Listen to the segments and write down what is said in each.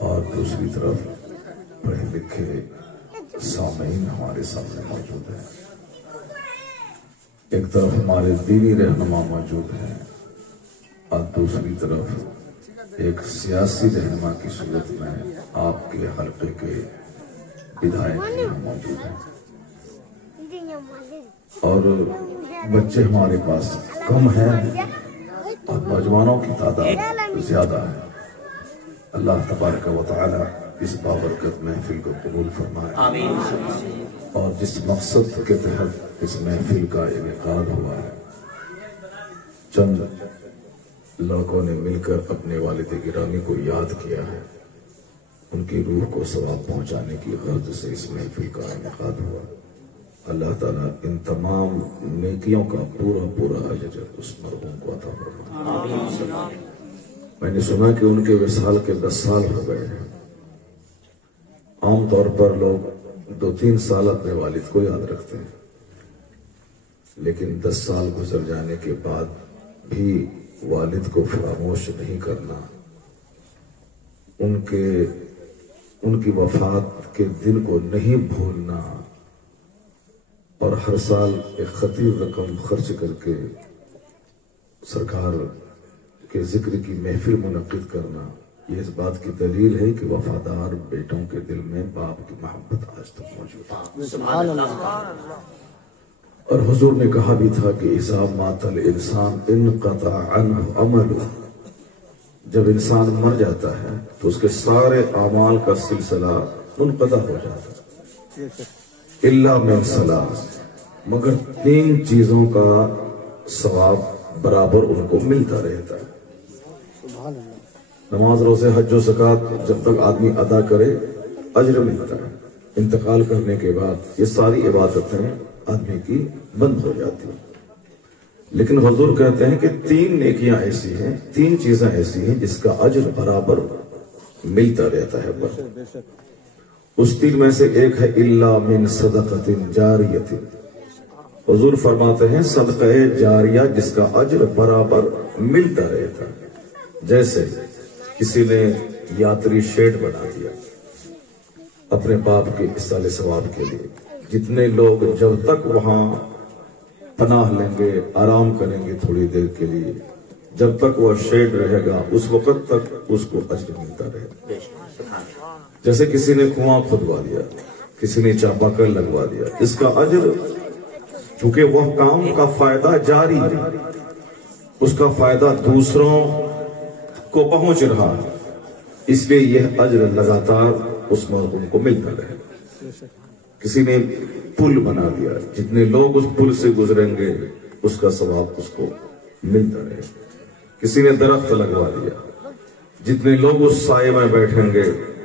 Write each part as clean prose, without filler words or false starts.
اور دوسری طرف پڑھے لکھے سامعین ہمارے سامنے موجود ہیں. ایک طرف ہمارے دینی رہنما موجود ہیں اور دوسری طرف ایک سیاسی رہنما کی صورت میں آپ کے حلقے کے بدھائک یہاں موجود ہیں. اور بچے ہمارے پاس کم ہیں اور نوجوانوں کی تعداد زیادہ ہے. اللہ تبارک و تعالی اس بابرکت محفل کو قبول فرمائے اور جس مقصد کے تحت اس محفل کا انعقاد ہوا ہے، چند لڑکوں نے مل کر اپنے والد گرامی کو یاد کیا ہے، ان کی روح کو ثواب پہنچانے کی غرض سے اس محفل کا انعقاد ہوا. اللہ تعالیٰ ان تمام نیکیوں کا پورا پورا اجر اس مرحوم کو عطا فرمائے. میں نے سنا کہ ان کے وصال کے 10 سال ہو گئے ہیں. عام طور پر لوگ 2-3 سال اپنے والد کو یاد رکھتے ہیں، لیکن 10 سال گزر جانے کے بعد بھی والد کو فراموش نہیں کرنا، ان کی وفات کے دن کو نہیں بھولنا، اور ہر سال ایک خطیر رقم خرچ کر کے سرکار کے ذکر کی محفل منعقد کرنا، یہ اس بات کی دلیل ہے کہ وفادار بیٹوں کے دل میں باپ کی محبت آج تک موجود ہے. سبحان اللہ. اور حضور نے کہا بھی تھا کہ اذا مات الانسان انقطع عنہ عمله، جب انسان مر جاتا ہے تو اس کے سارے اعمال کا سلسلہ منقطع ہو جاتا ہے. الا من ثلاث، مگر 3 چیزوں کا ثواب برابر ان کو ملتا رہتا ہے. سبحان اللہ. نماز، روزے، حج و زکوٰۃ جب تک آدمی ادا کرے اجر ملتا ہے. انتقال کرنے کے بعد یہ ساری عبادتیں آدمی کی بند ہو جاتی ہیں. لیکن حضور کہتے ہیں کہ 3 نیکیاں ایسی ہیں، 3 چیزیں ایسی ہیں جس کا اجر برابر ملتا رہتا ہے. اس 3 میں سے ایک ہے الا من صدقۃ جاریۃ. حضور فرماتے ہیں صدقہ جاریہ جس کا اجر برابر ملتا رہتا ہے. جیسے کسی نے یاتری شیڈ بنا دیا اپنے باپ کے اصال ثواب کے لیے، جتنے لوگ جب تک وہاں پناہ لیں گے، آرام کریں گے تھوڑی دیر کے لیے، جب تک وہ شیڈ رہے گا اس وقت تک اس کو اجر ملتا رہے گا. جیسے کسی نے کنواں کھدوا دیا، کسی نے چاپاکل لگوا دیا، اس کا اجر چونکہ وہ کام کا فائدہ جاری ہے، اس کا فائدہ دوسروں کو پہنچ رہا ہے، اس لیے یہ اجر لگاتار اس مرحوم کو ملتا رہے. کسی نے پل بنا دیا، جتنے لوگ اس پل سے گزریں گے اس کا ثواب اس کو ملتا رہے. کسی نے درخت لگوا دیا، جتنے لوگ اس سائے میں بیٹھیں گے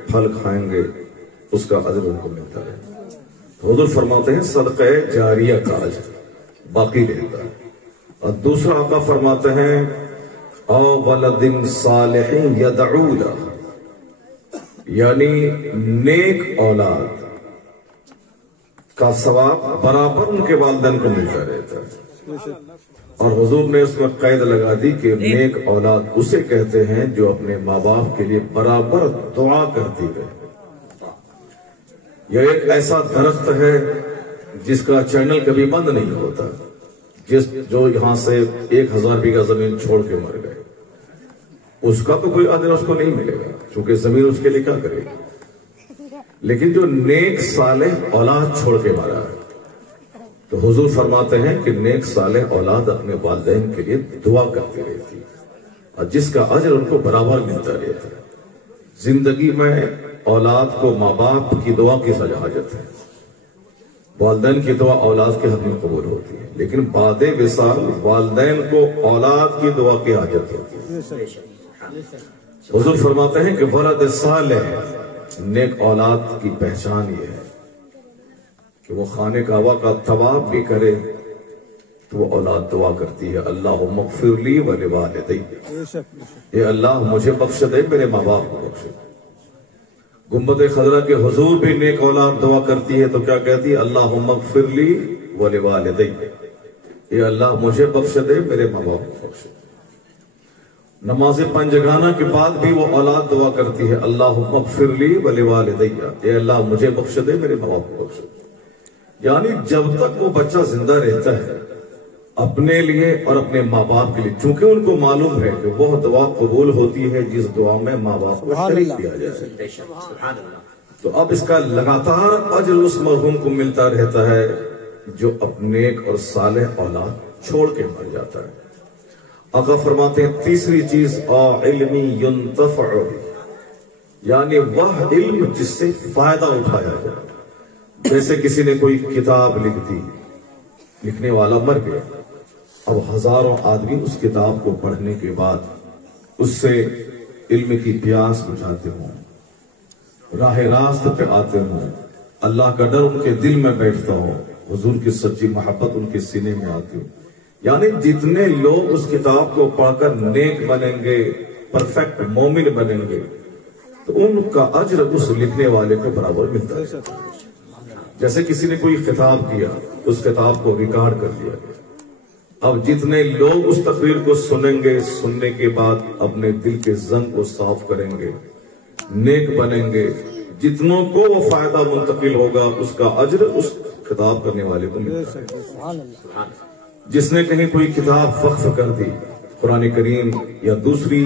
پھل کھائیں گے اس کا اجر ان کو ملتا رہے. حضور فرماتے ہیں صدقہ جاریہ کا اجر باقی رہتا ہے. اور دوسرا آقا فرماتے ہیں او ولد صالح یدعو لہ، یعنی نیک اولاد کا ثواب برابر ان کے والدین کو ملتا رہتا ہے. اور حضور نے اس میں قید لگا دی کہ نیک اولاد اسے کہتے ہیں جو اپنے ماں باپ کے لیے برابر دعا کرتی ہے. یہ ایک ایسا درخت ہے جس کا چینل کبھی بند نہیں ہوتا. جو یہاں سے 1000 بیگھہ زمین چھوڑ کے مر گئے، اس کا تو کوئی اجر اس کو نہیں ملے گا، چونکہ زمین اس کے لیے کیا کرے گی. لیکن جو نیک صالح اولاد چھوڑ کے مارا ہے تو حضور فرماتے ہیں کہ نیک صالح اولاد اپنے والدین کے لیے دعا کرتی رہتی اور جس کا اجر ان کو برابر ملتا رہتا ہے. زندگی میں اولاد کو ماں باپ کی دعا کی حاجت ہے، والدین کی دعا اولاد کے حق میں قبول ہوتی ہے، لیکن بعد وصال والدین کو اولاد کی دعا کی حاجت ہوتی ہے. حضور فرماتے ہیں کہ ولد صالح، نیک اولاد کی پہچان یہ ہے کہ وہ خانہ کعبہ کا طواف بھی کرے تو وہ اولاد دعا کرتی ہے اللہم اغفر لی ولوالدی، اے اللہ مجھے بخش دے، میرے ماں باپ کو بخش دے. گنبد خضرا کے حضور بھی نیک اولاد دعا کرتی ہے تو کیا کہتی ہے اللہم اغفر لی ولوالدی، اے اللہ مجھے بخش دے، میرے ماں باپ کو بخش دے. نماز پنجگانہ کے بعد بھی وہ اولاد دعا کرتی ہے اللہم اغفر لی ولوالدیہ، اے اللہ مجھے بخش دے، میرے ماں باپ کو بخش دے۔ یعنی جب تک وہ بچہ زندہ رہتا ہے اپنے لیے اور اپنے ماں باپ کے لیے، چونکہ ان کو معلوم ہے کہ وہ دعا قبول ہوتی ہے جس دعا میں ماں باپ کو شریک کیا جائے، تو اب اس کا لگاتار اجر اس مرحوم کو ملتا رہتا ہے جو اپنے نیک اور صالح اولاد چھوڑ کے مر جاتا ہے۔ آقا فرماتے ہیں تیسری چیز علمی ينتفع بہ، یعنی وہ علم جس سے فائدہ اٹھایا جائے۔ جیسے کسی نے کوئی کتاب لکھ دی، لکھنے والا مر گیا، اب ہزاروں آدمی اس کتاب کو پڑھنے کے بعد اس سے علم کی پیاس بجھاتے ہوں، راہ راست پہ آتے ہوں، اللہ کا ڈر ان کے دل میں بیٹھتا ہو، حضور کی سچی محبت ان کے سینے میں آتی ہو۔ یعنی جتنے لوگ اس کتاب کو پڑھ کر نیک بنیں گے، پرفیکٹ مومن بنیں گے، تو ان کا اجر اس لکھنے والے کو برابر ملتا ہے۔ جیسے کسی نے کوئی خطاب کیا، اس خطاب کو ریکارڈ کر دیا گیا، اب جتنے لوگ اس تقریر کو سنیں گے، سننے کے بعد اپنے دل کے زنگ کو صاف کریں گے، نیک بنیں گے، جتنوں کو وہ فائدہ منتقل ہوگا اس کا اجر اس خطاب کرنے والے کو ملتا ہے۔ جس نے کہیں کوئی کتاب وقف کر دی، قرآن کریم یا دوسری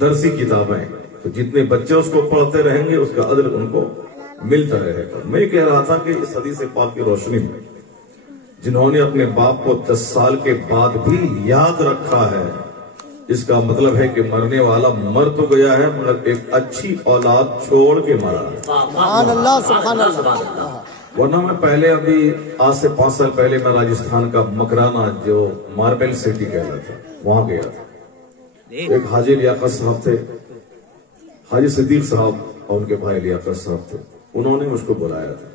درسی کتابیں، تو جتنے بچے اس کو پڑھتے رہیں گے اس کا اجر ان کو ملتا رہے گا۔ میں کہہ رہا تھا کہ اس حدیث پاک کی روشنی میں جنہوں نے اپنے باپ کو 10 سال کے بعد بھی یاد رکھا ہے، اس کا مطلب ہے کہ مرنے والا مر تو گیا ہے مگر ایک اچھی اولاد چھوڑ کے مرا ہے۔ سبحان اللہ، سبحان اللہ۔ ورنہ میں پہلے ابھی آج سے 5 سال پہلے میں راجستھان کا مکرانہ جو ماربل سٹی کہلاتا تھا وہاں گیا تھا۔ ایک حاجی لیاقت صاحب تھے، حاجی صدیق صاحب اور ان کے بھائی لیاقت صاحب تھے، انہوں نے مجھ کو بلایا تھا،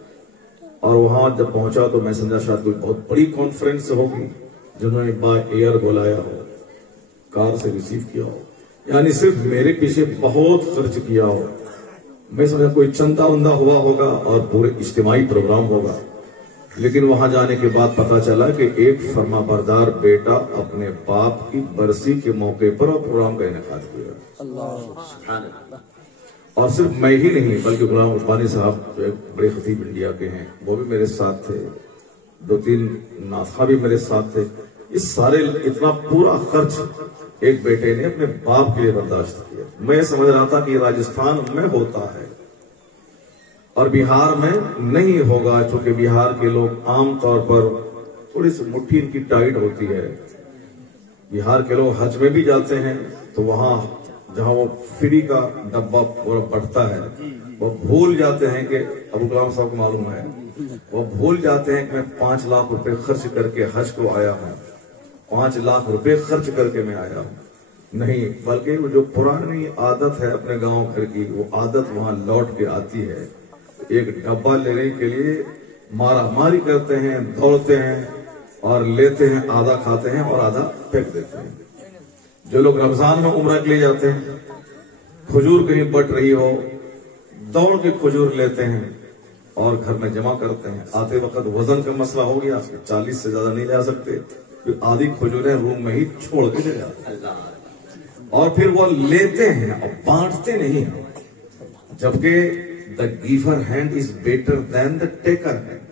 اور وہاں جب پہنچا تو میں سمجھا شاید کوئی بہت بڑی کانفرنس ہوگی، جنہوں نے بائی ایئر بلایا ہو، کار سے ریسیو کیا ہو، یعنی صرف میرے پیچھے بہت خرچ کیا ہو۔ میں سمجھا کوئی چندہ وندہ ہوا ہوگا اور پورے اجتماعی پروگرام ہوگا، لیکن وہاں جانے کے بعد پتا چلا کہ ایک فرما بردار بیٹا اپنے باپ کی برسی کے موقع پر اور پروگرام کا انعقاد کیا۔ اور صرف میں ہی نہیں بلکہ غلام عثمانی صاحب جو ایک بڑے خطیب انڈیا کے ہیں وہ بھی میرے ساتھ تھے، 2-3 ناطخہ بھی میرے ساتھ تھے۔ اس سارے اتنا پورا خرچ ایک بیٹے نے اپنے باپ کے لیے برداشت کیا۔ میں سمجھ رہا تھا کہ یہ راجستھان میں ہوتا ہے اور بہار میں نہیں ہوگا، چونکہ بہار کے لوگ عام طور پر تھوڑی سی مٹھی ان کی ٹائٹ ہوتی ہے۔ بہار کے لوگ حج میں بھی جاتے ہیں تو وہاں جہاں وہ فری کا ڈبہ بڑھتا ہے وہ بھول جاتے ہیں کہ ابو کلام صاحب کو معلوم ہے، وہ بھول جاتے ہیں کہ میں 5 لاکھ روپے خرچ کر کے حج کو آیا ہوں، 5 لاکھ روپے خرچ کر کے میں آیا ہوں۔ نہیں، بلکہ وہ جو پرانی عادت ہے اپنے گاؤں گھر کی، وہ عادت وہاں لوٹ کے آتی ہے۔ ایک ڈبہ لینے کے لیے مارا ماری کرتے ہیں، دوڑتے ہیں اور لیتے ہیں، آدھا کھاتے ہیں اور آدھا پھینک دیتے ہیں۔ جو لوگ رمضان میں عمرہ کے لیے جاتے ہیں، کھجور کہیں بٹ رہی ہو، دوڑ کے کھجور لیتے ہیں اور گھر میں جمع کرتے ہیں۔ آتے وقت وزن کا مسئلہ ہو گیا، 40 سے زیادہ نہیں جا سکتے، پھر آدھی کھجوریں روم میں ہی چھوڑ کے لے جاتے ہیں اور پھر وہ لیتے ہیں اور بانٹتے نہیں ہیں، جبکہ the giver hand is better than the taker hand۔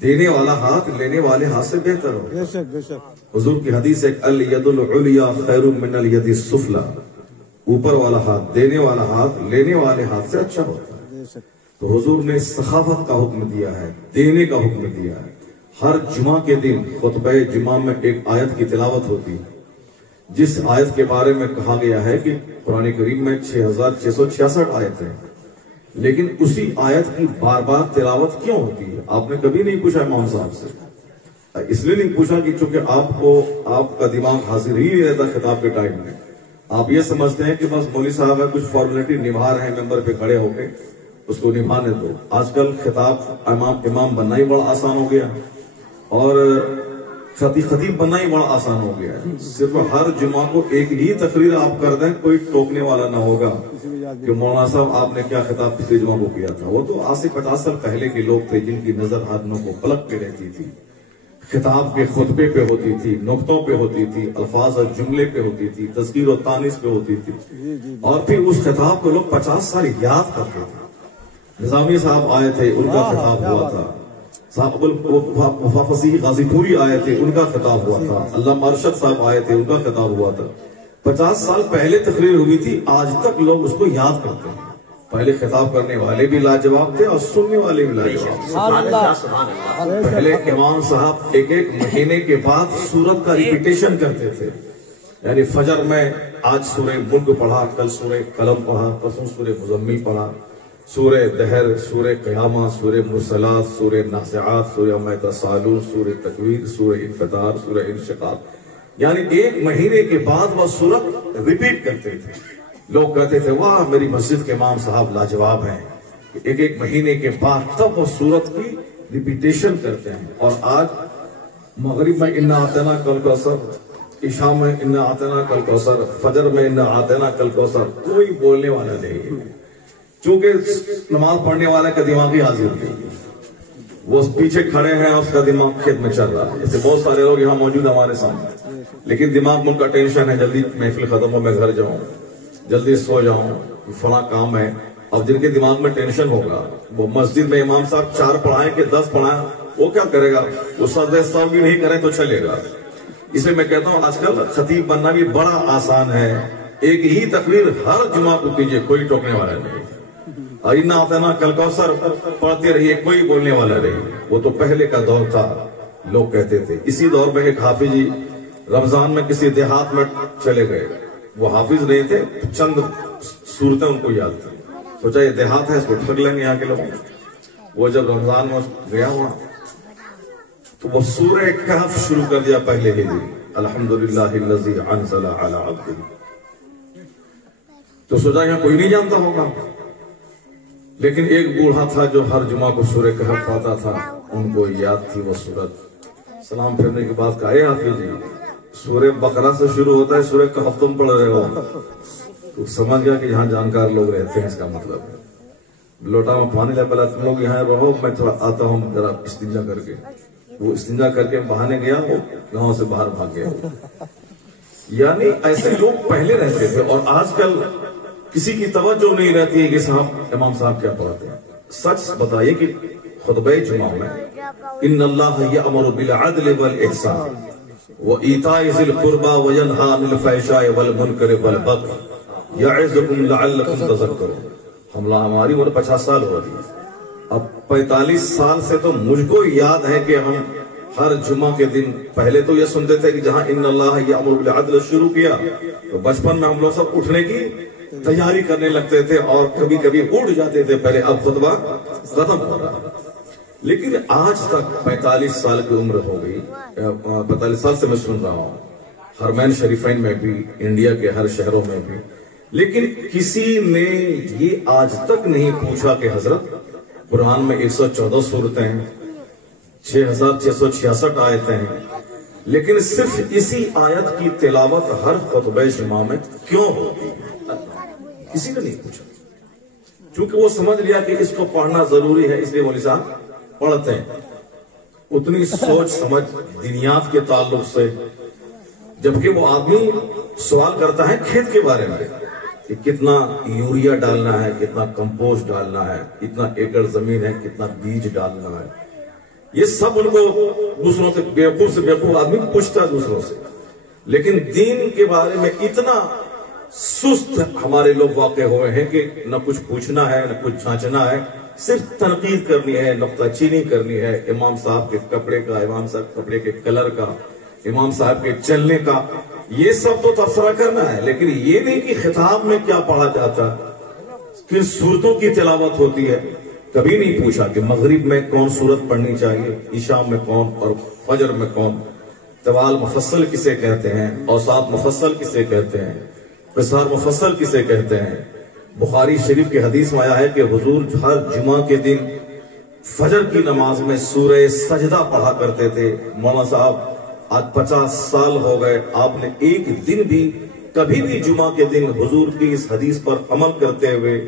دینے والا ہاتھ لینے والے ہاتھ سے بہتر ہو۔ بے شک، بے شک۔ حضور کی حدیث ہے الید العلیا خیر من الید السفلی، اوپر والا ہاتھ، دینے والا ہاتھ لینے والے ہاتھ سے اچھا ہوتا ہے۔ بے شک۔ تو حضور نے سخاوت کا حکم دیا ہے، دینے کا حکم دیا ہے۔ ہر جمعہ کے دن خطبہ جمعہ میں ایک آیت کی تلاوت ہوتی ہے، جس آیت کے بارے میں کہا گیا ہے کہ قرآن کریم میں 6666 آیتیں ہیں، لیکن اسی آیت کی بار بار تلاوت کیوں ہوتی ہے؟ آپ نے کبھی نہیں پوچھا امام صاحب سے، اس لیے نہیں پوچھا کہ چونکہ آپ کا دماغ حاضر ہی نہیں رہتا خطاب کے ٹائم میں، آپ یہ سمجھتے ہیں کہ بس مولوی صاحب ہے، کچھ فارمیلٹی نبھا رہے ہیں، ممبر پہ کھڑے ہو کے اس کو نبھانے دو۔ آج کل خطاب امام بننا ہی بڑا آسان ہو گیا اور خطیب بننا ہی بڑا آسان ہو گیا ہے۔ صرف ہر جمعہ کو ایک ہی تقریر آپ کر دیں، کوئی ٹوکنے والا نہ ہوگا کہ مولانا صاحب آپ نے کیا خطاب پچھلے جمعہ کو کیا تھا۔ وہ تو آج سے 50 سال پہلے کے لوگ تھے جن کی نظر آدمیوں کو پلک کے رہتی تھی۔ خطاب کے خطبے پہ ہوتی تھی، نقطوں پہ ہوتی تھی، الفاظ اور جملے پہ ہوتی تھی، تذکیر و تانیث پہ ہوتی تھی، اور پھر اس خطاب کو لوگ 50 سال یاد کرتے تھے۔ نظامی صاحب آئے تھے، ان کا خطاب ہوا تھا، صاحب فصیح غازی پوری آئے تھے، ان کا خطاب ہوا تھا، علامہ ارشد صاحب آئے تھے، ان کا خطاب ہوا تھا۔ 50 سال پہلے تقریر ہوئی تھی، آج تک لوگ اس کو یاد کرتے ہیں۔ پہلے خطاب کرنے والے بھی لاجواب تھے اور سننے والے بھی لاجواب تھے۔ پہلے امام صاحب ایک مہینے کے بعد سورت کا ریپیٹیشن کرتے تھے، یعنی فجر میں آج سورہ ملک پڑھا، کل سورہ قلم پڑھا، پرسوں سورہ مزمل پڑھا، سورہ دہر، سورہ قیامہ، سورہ مرسلات، سورہ نازعات، سورہ ما یتساءلون، سورہ تکویر، سورہ انفطار، سورہ انشقاق، یعنی ایک مہینے کے بعد وہ سورت ریپیٹ کرتے تھے۔ لوگ کہتے تھے واہ میری مسجد کے امام صاحب لاجواب ہیں، ایک مہینے کے بعد تب وہ سورت کی ریپیٹیشن کرتے ہیں۔ اور آج مغرب میں انا اعطیناک الکوثر، عشاء میں انا اعطیناک الکوثر، فجر میں انا اعطیناک الکوثر، کوئی بولنے والا نہیں ہے، چونکہ نماز پڑھنے والے کا دماغ ہی حاضر نہیں ہے، وہ پیچھے کھڑے ہیں اور اس کا دماغ کھیت میں چل رہا ہے۔ جیسے بہت سارے لوگ یہاں موجود ہمارے سامنے، لیکن دماغ میں ان کا ٹینشن ہے جلدی محفل ختم ہو، میں گھر جاؤں، جلدی سو جاؤں، فلاں کام ہے۔ اب جن کے دماغ میں ٹینشن ہوگا، وہ مسجد میں امام صاحب 4 پڑھائیں کہ 10 پڑھائیں، وہ کیا کرے گا؟ وہ سجدہ سہو بھی نہیں کریں تو چلے گا۔ اس لیے میں کہتا ہوں آج کل خطیب بننا بھی بڑا آسان ہے، ایک ہی تقریر ہر جمعہ کو کیجئے، کوئی ٹوکنے والا نہیں، اور انا اعطیناک الکوثر پڑھتے رہیے، کوئی بولنے والا نہیں۔ وہ تو پہلے کا دور تھا، لوگ کہتے تھے۔ اسی دور میں ایک حافظ جی رمضان میں کسی دیہات میں چلے گئے، وہ حافظ نہیں تھے، چند صورتیں ان کو یاد تھی، سوچا یہ دیہات ہے، اس کو ٹھگ لیں گے یہاں کے لوگ۔ وہ جب رمضان میں گیا وہاں تو وہ سورہ کہف شروع کر دیا پہلے ہی دن، الحمدللہ الذی انزل علی عبدہ۔ تو سوچا یہاں کوئی نہیں جانتا ہوگا، لیکن ایک بوڑھا تھا جو ہر جمعہ کو سورہ کہف پڑھتا تھا، ان کو یاد تھی وہ سورت۔ سلام پھرنے کے بعد کہا اے حافظ جی، سورہ بقرہ سے شروع ہوتا ہے، سورہ کہف تم پڑھ رہے ہو؟ تو سمجھ گیا کہ جہاں جانکار لوگ رہتے ہیں اس کا مطلب ہے۔ لوٹا میں پانی لے، پہلا تم لوگ یہاں رہو، میں تھوڑا آتا ہوں ذرا استنجا کر کے۔ وہ استنجا کر کے بہانے گیا، وہ گاؤں سے باہر بھاگ گیا۔ یعنی ایسے لوگ پہلے رہتے تھے، اور آج کل کسی کی توجہ نہیں رہتی ہے کہ صاحب امام صاحب کیا پڑھتے ہیں۔ سچ بتائیے کہ خطبہ جمعہ میں ان اللہ یأمر بالعدل والاحسان وایتاء ذی القربى وینہی عن الفحشاء والمنکر والبغی یعظکم لعلکم تذکرون۔ ہماری عمر 50 سال ہو رہی ہے، اب 45 سال سے تو مجھ کو یاد ہے کہ ہم ہر جمعہ کے دن پہلے تو یہ سنتے تھے کہ جہاں ان اللہ یأمر بالعدل شروع کیا تو بچپن میں ہم لوگ سب اٹھنے کی تیاری کرنے لگتے تھے اور کبھی کبھی اٹھ جاتے تھے پہلے، اب خطبہ ختم ہو رہا۔ لیکن آج تک 45 سال کی عمر ہو گئی، 45 سال سے میں سن رہا ہوں، حرمین شریفین میں بھی، انڈیا کے ہر شہروں میں بھی، لیکن کسی نے یہ آج تک نہیں پوچھا کہ حضرت قرآن میں 114 سورتیں ہیں، 6666 آیتیں ہیں، لیکن صرف اسی آیت کی تلاوت ہر خطبہ جمعہ میں کیوں ہوتی ہے؟ کسی نے نہیں پوچھا، چونکہ وہ سمجھ لیا کہ اس کو پڑھنا ضروری ہے، اس لیے مولوی صاحب پڑھتے ہیں۔ اتنی سوچ سمجھ دنیات کے تعلق سے، جبکہ وہ آدمی سوال کرتا ہے کھیت کے بارے میں کہ کتنا یوریا ڈالنا ہے، کتنا کمپوسٹ ڈالنا ہے، کتنا ایکڑ زمین ہے، کتنا بیج ڈالنا ہے، یہ سب ان کو دوسروں سے بیوقوف آدمی پوچھتا ہے دوسروں سے۔ لیکن دین کے بارے میں اتنا سست ہمارے لوگ واقع ہوئے ہیں کہ نہ کچھ پوچھنا ہے، نہ کچھ جانچنا ہے، صرف تنقید کرنی ہے، نقطہ چینی کرنی ہے امام صاحب کے کپڑے کا، امام صاحب کپڑے کے کلر کا، امام صاحب کے چلنے کا، یہ سب تو تبصرہ کرنا ہے، لیکن یہ نہیں کہ خطاب میں کیا پڑھا جاتا ہے، کن صورتوں کی تلاوت ہوتی ہے۔ کبھی نہیں پوچھا کہ مغرب میں کون صورت پڑھنی چاہیے، عشاء میں کون، اور فجر میں کون، طوال مفصل کسے کہتے ہیں، اوساط مفصل کسے کہتے ہیں، قصار مفصل کسے کہتے ہیں۔ بخاری شریف کے حدیث میں آیا ہے کہ حضور ہر جمعہ کے دن فجر کی نماز میں سورہ سجدہ پڑھا کرتے تھے۔ مولانا صاحب آج 50 سال ہو گئے، آپ نے ایک دن بھی کبھی بھی جمعہ کے دن حضور کی اس حدیث پر عمل کرتے ہوئے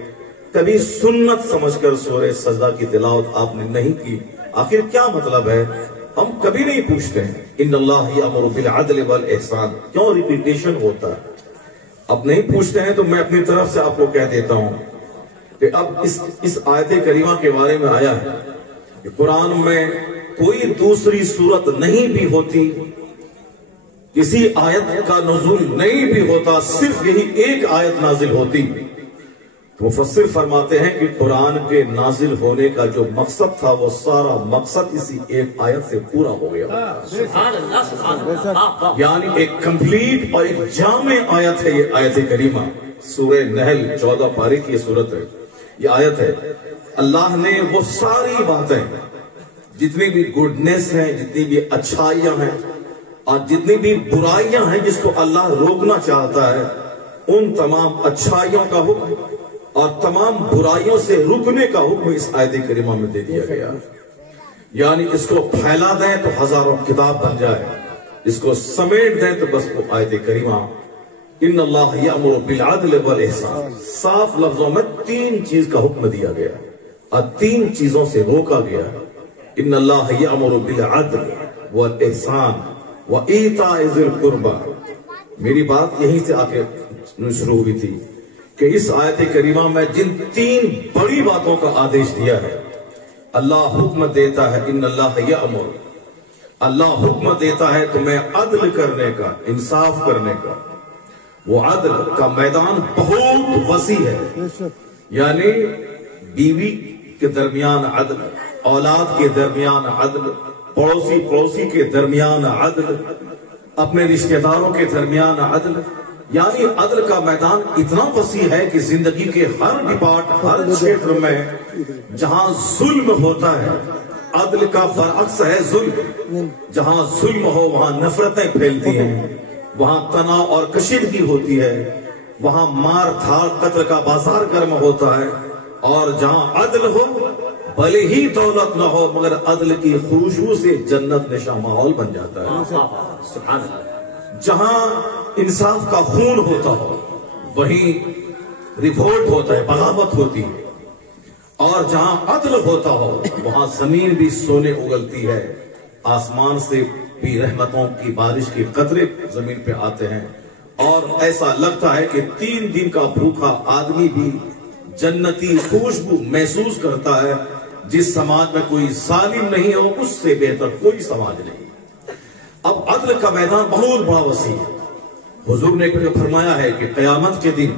کبھی سنت سمجھ کر سورہ سجدہ کی تلاوت آپ نے نہیں کی۔ آخر کیا مطلب ہے؟ ہم کبھی نہیں پوچھتے ہیں ان اللہ یأمر بالعدل والاحسان، کیوں ریپیٹیشن ہوتا ہے؟ اب نہیں پوچھتے ہیں تو میں اپنی طرف سے آپ کو کہہ دیتا ہوں کہ اب اس آیت کریمہ کے بارے میں آیا ہے کہ قرآن میں کوئی دوسری صورت نہیں بھی ہوتی، کسی آیت کا نزول نہیں بھی ہوتا، صرف یہی ایک آیت نازل ہوتی، مفسر فرماتے ہیں کہ قرآن کے نازل ہونے کا جو مقصد تھا وہ سارا مقصد اسی ایک آیت سے پورا ہو گیا، یعنی ایک کمپلیٹ اور ایک جامع آیت ہے یہ آیت کریمہ۔ سورہ نحل 14 پارے کی یہ سورت ہے، یہ آیت ہے۔ اللہ نے وہ ساری باتیں، جتنی بھی گڈنس ہیں، جتنی بھی اچھائیاں ہیں اور جتنی بھی برائیاں ہیں جس کو اللہ روکنا چاہتا ہے، ان تمام اچھائیوں کا حکم اور تمام برائیوں سے رکنے کا حکم اس آیت کریمہ میں دے دیا گیا، یعنی اس کو پھیلا دیں تو ہزاروں کتاب بن جائے، اس کو سمیٹ دیں تو بس وہ آیت کریمہ ان اللہ یأمر بالعدل والاحسان، صاف لفظوں میں تین چیز کا حکم دیا گیا اور تین چیزوں سے روکا گیا۔ ان اللہ یأمر بالعدل والاحسان وایتاء ذی القربى۔ میری بات یہیں سے آ کے شروع ہوئی تھی کہ اس آیت کریمہ میں جن تین بڑی باتوں کا آدیش دیا ہے، اللہ حکم دیتا ہے ان اللہ یأمر، اللہ حکم دیتا ہے تمہیں عدل کرنے کا، انصاف کرنے کا۔ وہ عدل کا میدان بہت وسیع ہے، یعنی بیوی کے درمیان عدل، اولاد کے درمیان عدل، پڑوسی کے درمیان عدل، اپنے رشتہ داروں کے درمیان عدل، یعنی عدل کا میدان اتنا وسیع ہے کہ زندگی کے ہر ڈپارٹ، ہر چھیتر میں جہاں ظلم ہوتا ہے، عدل کا برعکس ہے ظلم، جہاں ظلم ہو وہاں نفرتیں پھیلتی ہیں، وہاں تناؤ اور کشیدگی ہوتی ہے، وہاں مار دھاڑ قتل کا بازار گرم ہوتا ہے، اور جہاں عدل ہو بھلے ہی دولت نہ ہو مگر عدل کی خوشبو سے جنت نشاں ماحول بن جاتا ہے۔ جہاں انصاف کا خون ہوتا ہو وہیں ریوولٹ ہوتا ہے، بغاوت ہوتی ہے، اور جہاں عدل ہوتا ہو وہاں زمین بھی سونے اگلتی ہے، آسمان سے بھی رحمتوں کی بارش کے قطرے زمین پہ آتے ہیں، اور ایسا لگتا ہے کہ 3 دن کا بھوکا آدمی بھی جنتی خوشبو محسوس کرتا ہے۔ جس سماج میں کوئی ظالم نہیں ہو اس سے بہتر کوئی سماج نہیں۔ اب عدل کا میدان بہت بڑا وسیع ہے۔ حضور نے فرمایا ہے کہ قیامت کے دن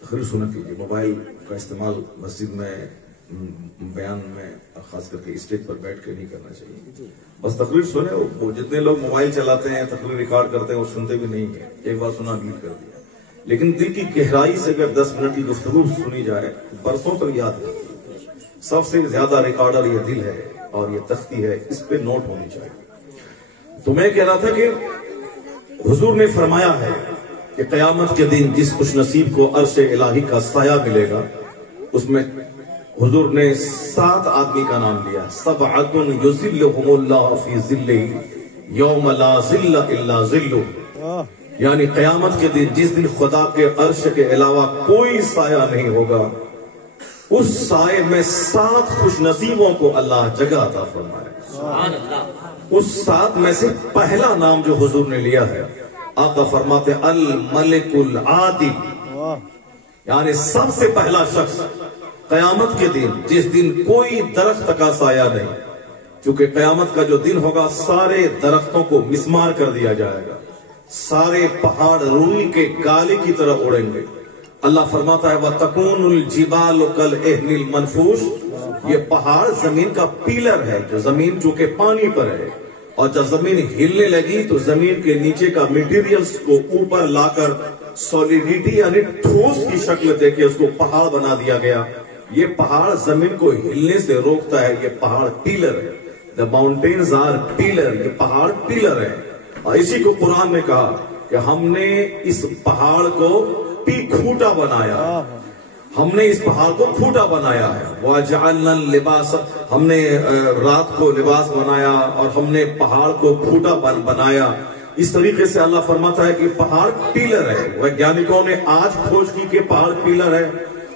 تقریر سنا کیجیے، موبائل کا استعمال مسجد میں بیان میں خاص کر کے اسٹیج پر بیٹھ کے نہیں کرنا چاہیے، بس تقریر سنے۔ وہ جتنے لوگ موبائل چلاتے ہیں، تقریر ریکارڈ کرتے ہیں، وہ سنتے بھی نہیں ہیں، ایک بار سنا ڈیلیٹ کر دیا، لیکن دل کی گہرائی سے اگر 10 منٹ کی گفتگو سنی جائے برسوں تک یاد رہتی ہے۔ سب سے زیادہ ریکارڈر یہ دل ہے اور یہ تختی ہے، اس پہ نوٹ ہونی چاہیے۔ تو میں کہہ رہا تھا کہ حضور نے فرمایا ہے کہ قیامت کے دن جس خوش نصیب کو عرش الہی کا سایہ ملے گا، اس میں حضور نے 7 آدمی کا نام لیا، سبعۃ یظلھم اللہ فی ظلہ یوم لا ظل الا ظلہ، یعنی قیامت کے دن جس دن خدا کے عرش کے علاوہ کوئی سایہ نہیں ہوگا، اس سائے میں 7 خوش نصیبوں کو اللہ جگہ عطا فرمائے۔ اس 7 میں سے پہلا نام جو حضور نے لیا ہے، آقا فرماتے الملک العادل، یعنی سب سے پہلا شخص قیامت کے دن جس دن کوئی درخت کا سایہ نہیں، چونکہ قیامت کا جو دن ہوگا سارے درختوں کو مسمار کر دیا جائے گا، سارے پہاڑ روئی کے گالے کی طرح اڑیں گے۔ اللہ فرماتا ہے وَتَكُونُ الْجِبَالُ كَالْعِهْنِ الْمَنْفُوشِ، یہ پہاڑ زمین کا پیلر ہے، جو زمین چونکہ پانی پر ہے، اور جب زمین ہلنے لگی تو زمین کے نیچے کا میٹیریلز کو اوپر لا کر سولیڈیٹی یعنی ٹھوس کی شکل دے کے اس کو پہاڑ بنا دیا گیا۔ یہ پہاڑ زمین کو ہلنے سے روکتا ہے، یہ پہاڑ پیلر ہے۔ The mountains are pillar، یہ پہاڑ پیلر ہے، اور اسی کو قرآن نے کہا کہ ہم نے اس پہاڑ کو کھوٹا بنایا، ہم نے اس پہاڑ کو کھوٹا بنایا ہے۔ وَجَعَلْنَا الْلِبَاسَ، ہم نے رات کو لباس بنایا اور ہم نے پہاڑ کو کھوٹا بنایا۔ اس طریقے سے اللہ فرماتا ہے کہ پہاڑ پیلر ہے۔ ویگیانکوں نے آج کھوج کی کہ پہاڑ پیلر ہے،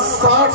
60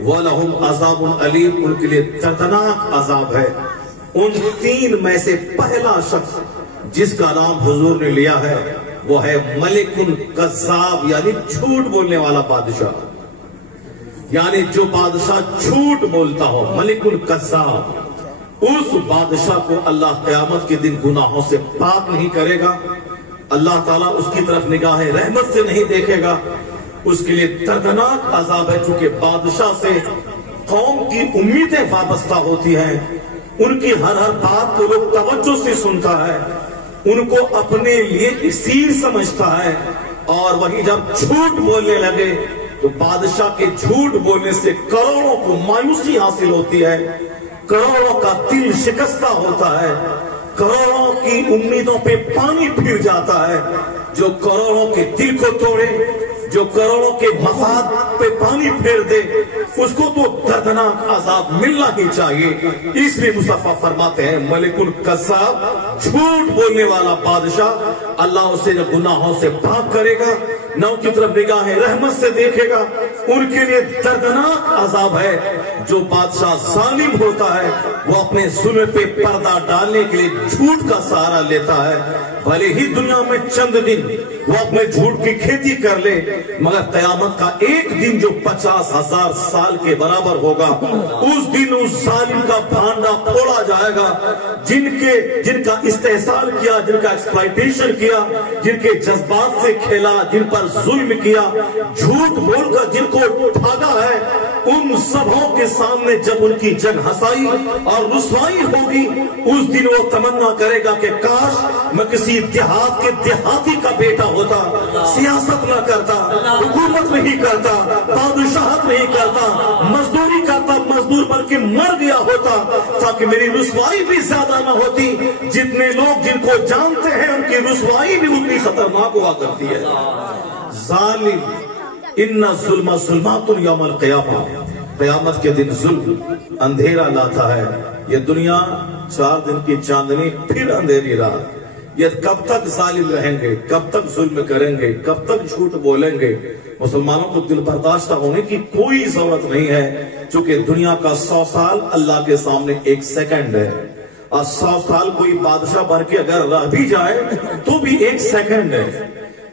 وَلَهُمْ عَذَابٌ أَلِيمٌ، ان کے لیے دردناک عذاب ہے۔ ان تین میں سے پہلا شخص جس کا نام حضور نے لیا ہے وہ ہے ملک کذاب، یعنی جھوٹ بولنے والا بادشاہ، یعنی جو بادشاہ جھوٹ بولتا ہو، ملک کذاب۔ اس بادشاہ کو اللہ قیامت کے دن گناہوں سے پاک نہیں کرے گا، اللہ تعالیٰ اس کی طرف نگاہ رحمت سے نہیں دیکھے گا، اس کے لیے دردناک عذاب ہے۔ چونکہ بادشاہ سے قوم کی امیدیں وابستہ ہوتی ہیں، ان کی ہر بات کو لوگ توجہ سے سنتا ہے، ان کو اپنے لیے اسیر سمجھتا ہے، اور وہی جب جھوٹ بولنے لگے تو بادشاہ کے جھوٹ بولنے سے کروڑوں کو مایوسی حاصل ہوتی ہے، کروڑوں کا دل شکستہ ہوتا ہے، کروڑوں کی امیدوں پہ پانی پھر جاتا ہے۔ جو کروڑوں کے دل کو توڑے، جو کروڑوں کے مفاد پہ پانی پھیر دے، اس کو تو دردناک عذاب ملنا ہی چاہیے۔ اس لیے مصطفیٰ فرماتے ہیں ملک القذاب، جھوٹ بولنے والا بادشاہ، اللہ اسے نہ گناہوں سے پاک کرے گا، نہ ان کی طرف نگاہ رحمت سے دیکھے گا، ان کے لیے دردناک عذاب ہے۔ جو بادشاہ ظالم ہوتا ہے وہ اپنے ظلم پہ پردہ ڈالنے کے لیے جھوٹ کا سہارا لیتا ہے، بھلے ہی دنیا میں چند دن وہ اپنے جھوٹ کی کھیتی کر لے، مگر قیامت کا ایک دن جو 50,000 سال کے برابر ہوگا، اس دن اس ظالم کا بھانڈا پھوڑا جائے گا۔ جن کا استحصال کیا، جن کا ایکسپلائٹیشن کیا، جن کے جذبات سے کھیلا، جن پر ظلم کیا، جھوٹ بول کر جن کو ٹھگا ہے، ان سبوں کے سامنے جب ان کی جگ ہسائی اور رسوائی ہوگی، اس دن وہ تمنا کرے گا کہ کاش میں کسی دیہات کے دیہاتی کا بیٹا ہوتا، سیاست نہ کرتا، حکومت نہیں کرتا، بادشاہت نہیں کرتا، مزدوری کرتا، مزدور بن کے مر گیا ہوتا، تاکہ میری رسوائی بھی زیادہ نہ ہوتی۔ جتنے لوگ جن کو جانتے ہیں ان کی رسوائی بھی اتنی خطرناک ہوا کرتی ہے۔ ظالم، ان الظلم ظلمات یوم القیامہ، قیامت کے دن ظلم اندھیرا لاتا ہے۔ یہ دنیا 4 دن کی چاندنی، پھر اندھیری رات۔ یہ کب تک ظالم رہیں گے، کب تک ظلم کریں گے، کب تک جھوٹ بولیں گے؟ مسلمانوں کو دل برداشتہ ہونے کی کوئی ضرورت نہیں ہے، چونکہ دنیا کا 100 سال اللہ کے سامنے 1 سیکنڈ ہے، اور 100 سال کوئی بادشاہ بن کے اگر رہ بھی جائے تو بھی 1 سیکنڈ ہے۔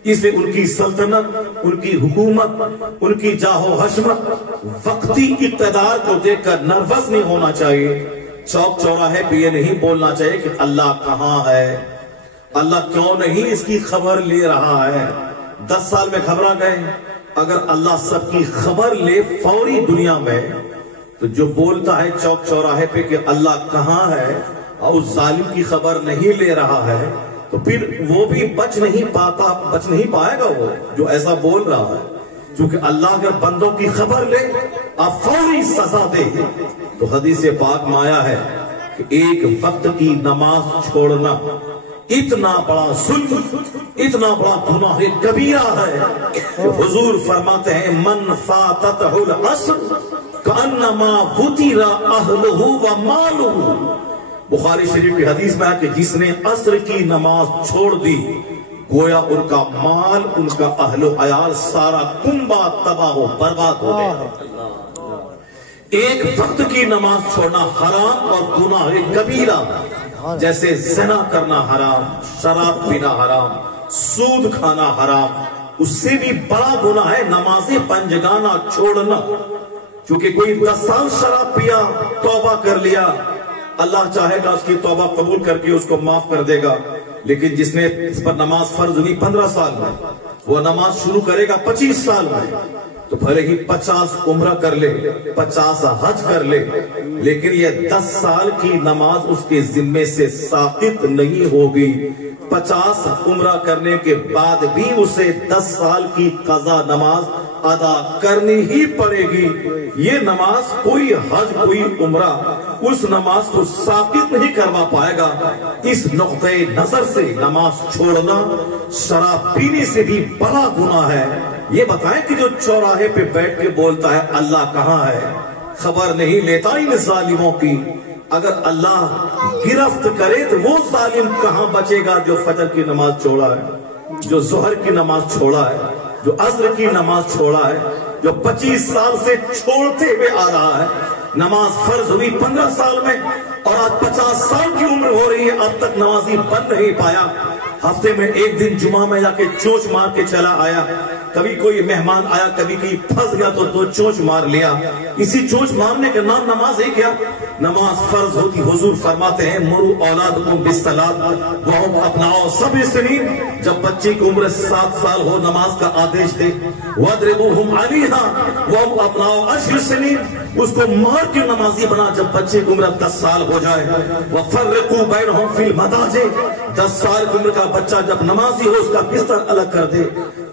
اس لیے ان کی سلطنت، ان کی حکومت، ان کی جاہ و حشمت، وقتی اقتدار کو دیکھ کر نروس نہیں ہونا چاہیے۔ چوک چوراہے پہ یہ نہیں بولنا چاہیے کہ اللہ کہاں ہے، اللہ کیوں نہیں اس کی خبر لے رہا ہے۔ 10 سال میں گھبرا گئے، اگر اللہ سب کی خبر لے فوری دنیا میں، تو جو بولتا ہے چوک چوراہے پہ کہ اللہ کہاں ہے اور اس ظالم کی خبر نہیں لے رہا ہے، تو پھر وہ بھی بچ نہیں پائے گا وہ جو ایسا بول رہا ہے۔ کیونکہ اللہ اگر بندوں کی خبر لے اور فوری سزا دے، تو حدیث پاک میں آیا ہے کہ ایک وقت کی نماز چھوڑنا اتنا بڑا ظلم، اتنا بڑا گناہ کبیرہ ہے کہ حضور فرماتے ہیں من فاتتہ العصر کانما وطر اہلہ ومالہ۔ بخاری شریف کی حدیث میں ہے کہ جس نے عصر کی نماز چھوڑ دی، گویا ان کا مال، ان کا اہل و عیال سارا کنبہ تباہ و برباد ہو گیا۔ ایک وقت کی نماز چھوڑنا حرام اور گناہ کبیرہ، جیسے زنا کرنا حرام، شراب پینا حرام، سود کھانا حرام، اس سے بھی بڑا گناہ ہے نماز پنجگانہ چھوڑنا۔ چونکہ کوئی 10 سال شراب پیا، توبہ کر لیا، اللہ چاہے گا اس کی توبہ قبول کر کے اس کو معاف کر دے گا، لیکن جس نے اس پر نماز فرض ہوئی 15 سال میں، وہ نماز شروع کرے گا 25 سال میں، تو بھلے ہی 50 عمرہ کر لے، 50 حج کر لے، لیکن یہ 10 سال کی نماز اس کے ذمے سے ساقط نہیں ہوگی۔ 50 عمرہ کرنے کے بعد بھی اسے 10 سال کی قضا نماز ادا کرنی ہی پڑے گی۔ یہ نماز کوئی حج، کوئی عمرہ اس نماز کو ساقط نہیں کروا پائے گا۔ اس نقطۂ نظر سے نماز چھوڑنا شراب پینے سے بھی بڑا گناہ ہے۔ یہ بتائیں کہ جو چوراہے پہ بیٹھ کے بولتا ہے اللہ کہاں ہے، خبر نہیں لیتا ان ظالموں کی، اگر اللہ گرفت کرے تو وہ ظالم کہاں بچے گا جو فجر کی نماز چھوڑا ہے، جو ظہر کی نماز چھوڑا ہے، جو عصر کی نماز چھوڑا ہے۔ جو 25 سال سے چھوڑتے ہوئے آ رہا ہے. نماز فرض ہوئی 15 سال میں اور آج 50 سال کی عمر ہو رہی ہے، اب تک نمازی بن نہیں پایا. ہفتے میں ایک دن جمعہ میں جا کے چونچ مار کے چلا آیا. کبھی کوئی مہمان آیا، کبھی کہیں پھنس گیا تو 2 چونچ مار لیا. اسی چونچ مارنے کے نام نماز ہے کیا؟ نماز فرض ہوتی. حضور فرماتے ہیں مرو اولادکم بالصلاۃ وہم ابناء 7 سنین. جب بچے کی عمر 7 سال ہو نماز کا آدیش دے. واضربوہم علیہا وہم ابناء 10 سنین. اس کو مار کے نمازی بنا جب بچے کی عمر 10 سال ہو جائے. وفرقوا بینہم فی المضاجع. 10 سال کی عمر کا بچہ جب نمازی ہو اس کا بستر الگ کر دے.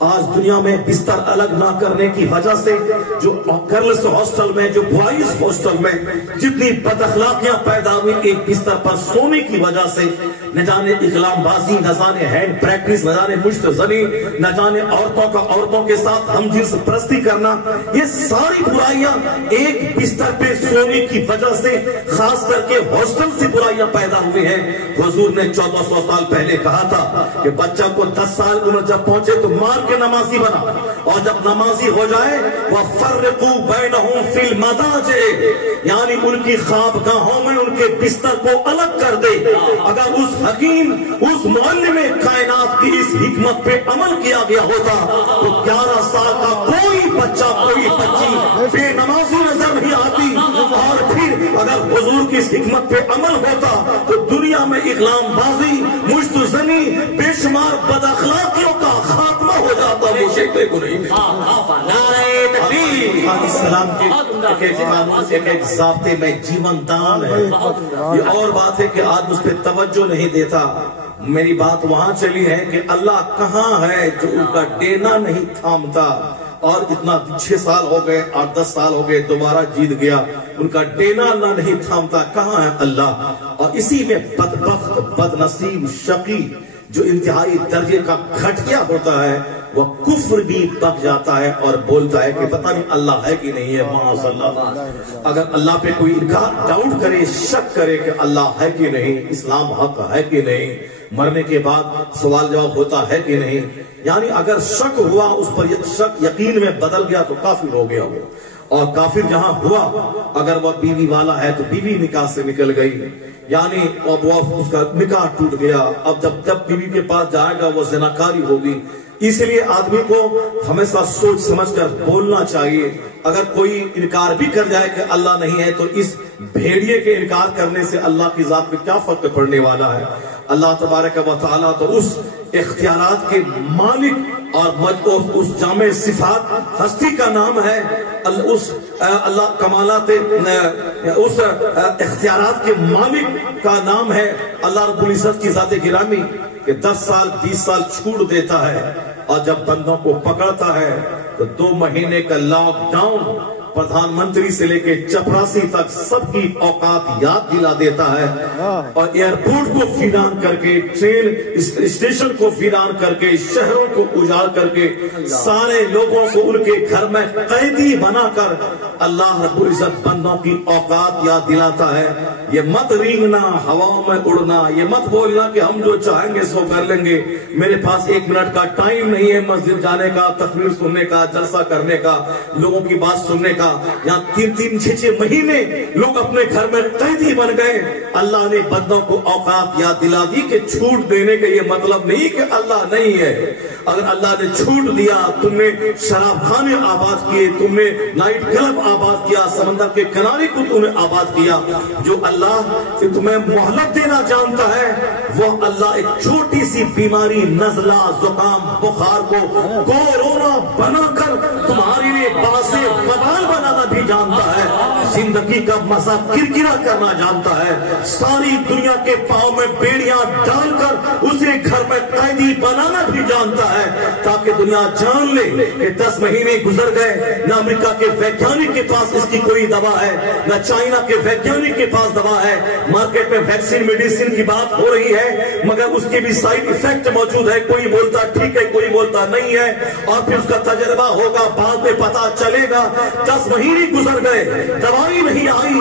آج دنیا میں بستر الگ نہ کرنے کی وجہ سے جو گرلز ہاسٹل میں، جو بوائز ہاسٹل میں جتنی بد اخلاقیاں پیدا ہوئی ایک بستر پر سونے کی وجہ سے، نہ جانے اقلام بازی، نہ جانے ہینڈ پریکٹس، نہ جانے مشت زنی، نہ جانے عورتوں کا عورتوں کے ساتھ ہم جنس پرستی کرنا، یہ ساری برائیاں ایک بستر پہ سونے کی وجہ سے، خاص کر کے ہاسٹل سے برائیاں پیدا ہوئی ہیں. حضور نے 1400 سال پہلے کہا تھا کہ بچہ کو 10 سال عمر جب پہنچے تو مار کے نمازی بنا، اور جب نمازی ہو جائے وَفَرِّقُوا بَيْنَهُمْ فِي الْمَضَاجِعِ، یعنی ان کی خوابگاہوں میں ان کے بستر کو الگ کر دے. اگر اس حکیم، اس معلم کائنات کی اس حکمت پہ عمل کیا گیا ہوتا تو 11 سال کا کوئی بچہ، کوئی بچی بے نمازی نظر نہیں آتی. اور پھر اگر حضور کی اس حکمت پہ عمل ہوتا تو دنیا میں اقلام بازی، مشت زنی، بے شمار بد اخلاقیوں کا خاتمہ ہو جاتا. وہ شکل کو نہیں. اسلام کے ایک ضابطے میں جیون دان ہے. یہ اور بات ہے کہ آج اس پہ توجہ نہیں دیتا. میری بات وہاں چلی ہے کہ اللہ کہاں ہے جو ان کا ڈینا نہیں تھامتا. اور اتنا 6 سال ہو گئے، 8-10 سال ہو گئے، دوبارہ جیت گیا، ان کا ڈینا اللہ نہیں تھامتا. کہاں ہے اللہ؟ اور اسی میں بدبخت، بد نصیب، شقی جو انتہائی درجے کا گھٹیا ہوتا ہے وہ کفر بھی پک جاتا ہے اور بولتا ہے کہ پتہ نہیں اللہ ہے کہ نہیں ہے. معاذ اللہ. اگر اللہ پہ کوئی ڈاؤٹ کرے، شک کرے کہ اللہ ہے کہ نہیں، اسلام حق ہے کہ نہیں، مرنے کے بعد سوال جواب ہوتا ہے کہ نہیں، یعنی اگر شک ہوا اس پر شک یقین میں بدل گیا تو کافر ہو گیا وہ. اور کافر جہاں ہوا اگر وہ بیوی والا ہے تو بیوی نکاح سے نکل گئی، یعنی اب وہ اس کا نکاح ٹوٹ گیا. اب جب بیوی کے پاس جائے گا وہ زناکاری ہوگی. اس لیے آدمی کو ہمیشہ سوچ سمجھ کر بولنا چاہیے. اگر کوئی انکار بھی کر جائے کہ اللہ نہیں ہے تو اس بھیڑیے کے انکار کرنے سے اللہ کی ذات پہ کیا فرق پڑنے والا ہے. اللہ تبارک و تعالیٰ تو اس اختیارات کے مالک اور اس جامع صفات ہستی کا نام ہے. اس اللہ کمالات، اس اختیارات کے مالک کا نام ہے اللہ رب العزت کی ذات گرامی کہ 10 سال 20 سال چھوڑ دیتا ہے اور جب بندوں کو پکڑتا ہے تو 2 مہینے کا لاک ڈاؤن پردھان منتری سے لے کے چپراسی تک سب کی اوقات یاد دلا دیتا ہے. اور ایئرپورٹ کو ویران کر کے، ٹرین اسٹیشن کو ویران کر کے، شہروں کو اجاڑ کر کے، سارے لوگوں کو ان کے گھر میں قیدی بنا کر اللہ رب العزت بندوں کی اوقات یاد دلاتا ہے. یہ مت رینگنا، ہواؤں میں اڑنا، یہ مت بولنا کہ ہم جو چاہیں گے سو کر لیں گے، میرے پاس 1 منٹ کا ٹائم نہیں ہے مسجد جانے کا، تقریر سننے کا، جلسہ کرنے کا، لوگوں کی بات سننے کا. یہاں 3-3 6-6 مہینے لوگ اپنے گھر میں قیدی بن گئے. اللہ نے بندوں کو اوقات یاد دلا دی کہ چھوٹ دینے کا یہ مطلب نہیں کہ اللہ نہیں ہے. اگر اللہ نے چھوٹ دیا، تم نے شراب خانے آباد کیے، تم نے نائٹ کلب آباد کیا، سمندر کے کنارے کو تم نے آباد کیا، جو اللہ سے تمہیں مہلت دینا جانتا ہے وہ اللہ ایک چھوٹی سی بیماری، نزلہ، زکام، بخار کو کورونا بنا کر تمہارے لیے باعث وبال بنانا بھی جانتا ہے. زندگی کا مزہ کرکرا کرنا جانتا ہے. ساری دنیا کے پاؤں میں بیڑیاں ڈال کر اسے گھر میں قیدی بنانا بھی جانتا ہے تاکہ دنیا جان لے کہ 10 مہینے گزر گئے، نہ امریکہ کے ویگیانک کے پاس اس کی کوئی دوا ہے، نہ چائنا کے ویگیانک کے پاس دوا ہے. مارکیٹ میں ویکسین، میڈیسن کی بات ہو رہی ہے مگر اس کے بھی سائیڈ ایفیکٹ موجود ہے. کوئی بولتا ٹھیک ہے، کوئی بولتا نہیں ہے، اور پھر اس کا تجربہ ہوگا، بعد میں پتا چلے گا. 10 مہینے گزر گئے، دوائی نہیں آئی،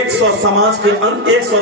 100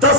10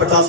50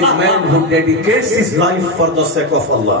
A man who dedicates his life for the sake of Allah,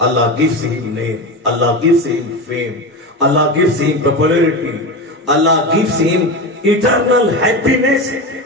Allah gives him name, Allah gives him fame, Allah gives him popularity, Allah gives him eternal happiness,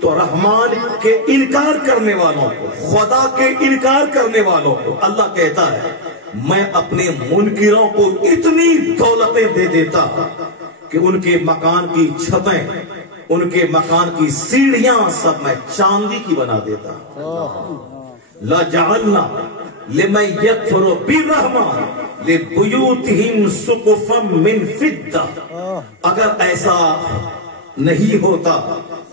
تو رحمان کے انکار کرنے والوں کو، خدا کے انکار کرنے والوں کو اللہ کہتا ہے میں اپنے منکروں کو اتنی دولتیں دے دیتا کہ ان کے مکان کی چھتیں، ان کے مکان کی سیڑھیاں سب میں چاندی کی بنا دیتا. لَجَعَلْنَا لِمَنْ يَكْفُرُ بِالرَّحْمَنِ لِبُيُوتِهِمْ سُقُفًا مِّن فِضَّةٍ. اگر ایسا نہیں ہوتا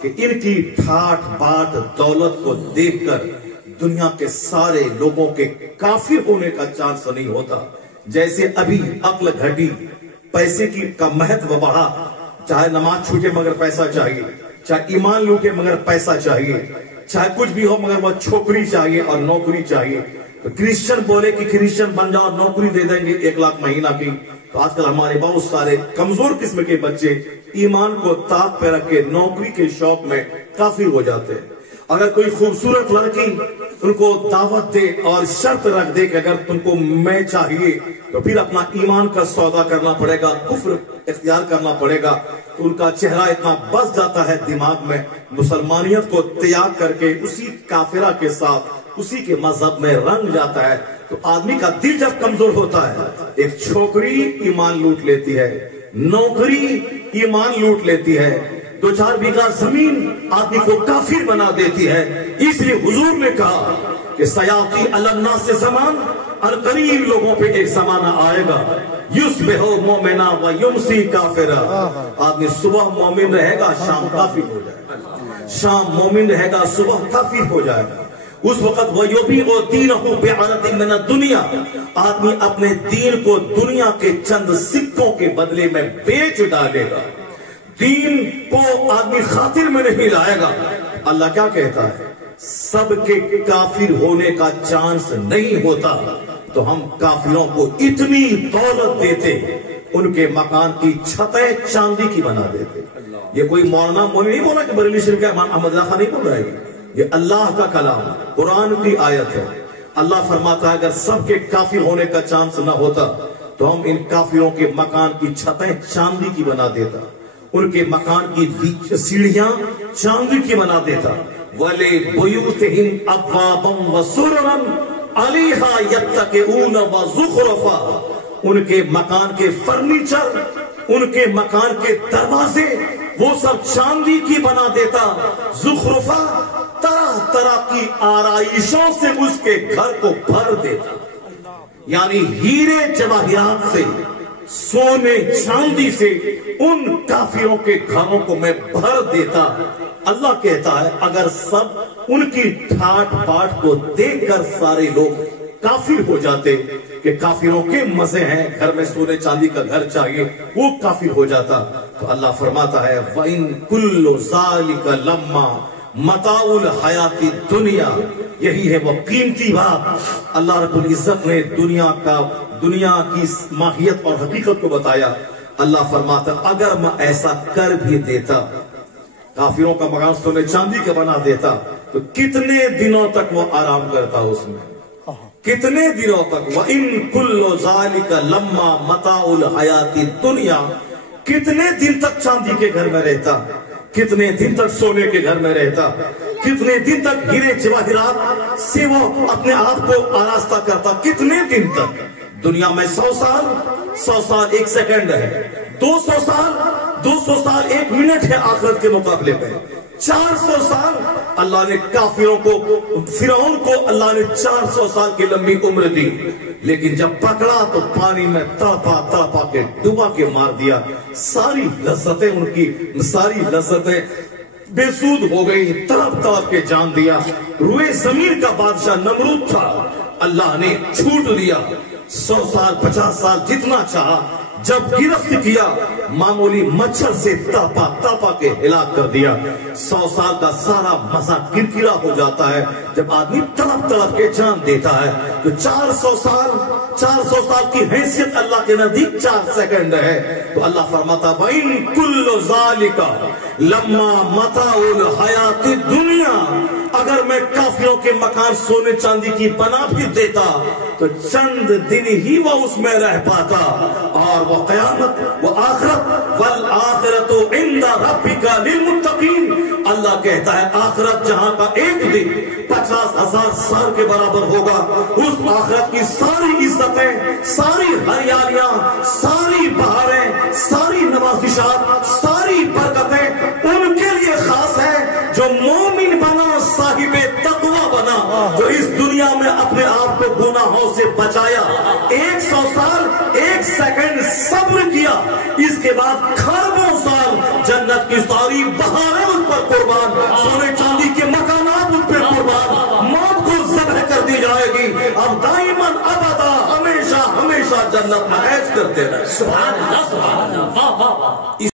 کہ ان کی ٹھاٹ باٹ دولت کو دیکھ کر دنیا کے سارے لوگوں کے کافر ہونے کا چانس نہیں ہوتا. جیسے ابھی عقل گھٹی، پیسے کی کا مہتو بڑھا، چاہے نماز چھوٹے مگر پیسہ چاہیے، چاہے ایمان لوٹے مگر پیسہ چاہیے، چاہے کچھ بھی ہو مگر وہ چھوکری چاہیے اور نوکری چاہیے. تو کرسچن بولے کہ کرسچن بن جاؤ نوکری دے دیں گے 1 لاکھ مہینہ کی. تو آج کل ہمارے بہت سارے کمزور قسم کے بچے ایمان کو طاق پہ رکھ کے نوکری کے شوق میں کافر ہو جاتے ہیں. اگر کوئی خوبصورت لڑکی ان کو دعوت دے اور شرط رکھ دے کہ اگر تم کو میں چاہیے تو پھر اپنا ایمان کا سودا کرنا پڑے گا، کفر اختیار کرنا پڑے گا، تو ان کا چہرہ اتنا بس جاتا ہے دماغ میں، مسلمانیت کو تیاگ کر کے اسی کافرہ کے ساتھ اسی کے مذہب میں رنگ جاتا ہے. تو آدمی کا دل جب کمزور ہوتا ہے، ایک چھوکری ایمان لوٹ لیتی ہے، نوکری ایمان لوٹ لیتی ہے، 2-4 بیگھہ زمین آدمی کو کافر بنا دیتی ہے. اس لیے حضور نے کہا کہ سیاتی علی الناس زمان، القریب لوگوں پہ ایک زمانہ آئے گا یصبح مومنا و یمسی کافرا. آدمی صبح مومن رہے گا شام کافر ہو جائے گا، شام مومن رہے گا صبح کافر ہو جائے گا. اس وقت وَيُبِيعُ دِينَهُ بِعَرَضٍ مِّنَ الدُّنْيَا، آدمی اپنے دین کو دنیا کے چند سکوں کے بدلے میں بیچ ڈالے گا، دین کو آدمی خاطر میں نہیں لائے گا. اللہ کیا کہتا ہے؟ سب کے کافر ہونے کا چانس نہیں ہوتا تو ہم کافروں کو اتنی دولت دیتے، ان کے مکان کی چھتیں چاندی کی بنا دیتے. یہ کوئی مولانا مولوی نہیں بولا کہ بریلی شریف کا امام احمد اللہ خان نہیں بول رہا ہے، یہ اللہ کا کلام، قرآن کی آیت ہے. اللہ فرماتا ہے اگر سب کے کافر ہونے کا چانس نہ ہوتا تو ہم ان کافروں کے مکان کی چھتیں چاندی کی بنا دیتا، ان کے مکان کی سیڑھیاں چاندی کی بنا دیتا. وَلِبُيُوتِهِمْ أَبْوَابًا وَسُرُرًا عَلَيْهَا يَتَّكِئُونَ وَزُخْرُفًا، ان کے مکان کے فرنیچر، ان کے مکان کے دروازے وہ سب چاندی کی بنا دیتا. زخرفا، طرح طرح کی آرائشوں سے اس کے گھر کو بھر دیتا، یعنی ہیرے جواہرات سے، سونے چاندی سے ان کافروں کے گھروں کو میں بھر دیتا. اللہ کہتا ہے اگر سب ان کی ٹھاٹ باٹ کو دیکھ کر سارے لوگ کافر ہو جاتے کہ کافروں کے مزے ہیں، گھر میں سونے چاندی کا گھر چاہیے، وہ کافر ہو جاتا. تو اللہ فرماتا ہے وَإِن كُلُّ ذَلِكَ لَمَّا مَتَاعُ الْحَيَاةِ الدُّنْيَا. یہی ہے وہ قیمتی بات اللہ رب العزت نے دنیا کی ماہیت اور حقیقت کو بتایا. اللہ فرماتا اگر میں ایسا کر بھی دیتا، کافروں کا مکان سونے چاندی کا بنا دیتا، تو کتنے دنوں تک وہ آرام کرتا اس میں، کتنے دنوں تک. وَإِن كُلُّ ذَلِكَ لَمَّا مَتَاعُ الْحَيَاةِ الدُّنْيَا، کتنے دن تک چاندی کے گھر میں رہتا، کتنے دن تک سونے کے گھر میں رہتا، کتنے دن تک ہیرے جواہرات سے وہ اپنے آپ کو آراستہ کرتا، کتنے دن تک. دنیا میں 100 سال، 100 سال 1 سیکنڈ ہے، 200 سال 200 سال 1 منٹ ہے آخرت کے مقابلے میں. 400 سال اللہ نے کافروں کو، فرعون کو اللہ نے 400 سال کی لمبی عمر دی، لیکن جب پکڑا تو پانی میں تڑپا کے ڈوبا کے مار دیا. ساری لذتیں ان کی ساری لذتیں بے سود ہو گئی، تڑپ کے جان دیا. روئے زمین کا بادشاہ نمرود تھا، اللہ نے چھوٹ دیا. 100 سال 50 سال جتنا چاہا، جب گرفت کیا معمولی مچھر سے تڑپا کے ہلاک کر دیا. 100 سال کا سارا مزہ کرکرا ہو جاتا ہے جب آدمی تڑپ کے جان دیتا ہے. تو 400 سال کی حیثیت اللہ کے نزدیک 4 سیکنڈ ہے. تو اللہ فرماتا وَإِن كُلُّ ذَلِكَ لَمَّا مَتَاعُ الْحَيَاةِ الدُّنْيَا، اگر میں کافروں کے مکان سونے چاندی کی بنا بھی دیتا تو چند دن ہی وہ اس میں رہ پاتا، اور وہ قیامت، وہ آخرت، وَالْآخِرَةُ عِنْدَ رَبِّكَ لِلْمُتَّقِينَ، اللہ کہتا ہے آخرت جہاں کا ایک دن 50,000 سال کے برابر ہوگا، اس آخرت کی ساری عزتیں، ساری ہریالیاں، ساری بہاریں، ساری نوازشات، ساری برکتیں ان کے لیے خاص ہے جو مومن بنا، صاحب تقوی بنا، جو اس دنیا میں اپنے آپ کو گناہوں سے بچایا، 100 سال 1 سیکنڈ صبر کیا، اس کے بعد کھربوں سال جنت کی ساری بہاریں اس پر قربان، سونے چاندی کے مکانات اس پر قربان، موت کو ذبح کر دی جائے گی، اب دائماً ابدا ہمیشہ ہمیشہ جنت میں عیش کرتے رہے۔ سبحان اللہ، سبحان اللہ، واہ واہ واہ۔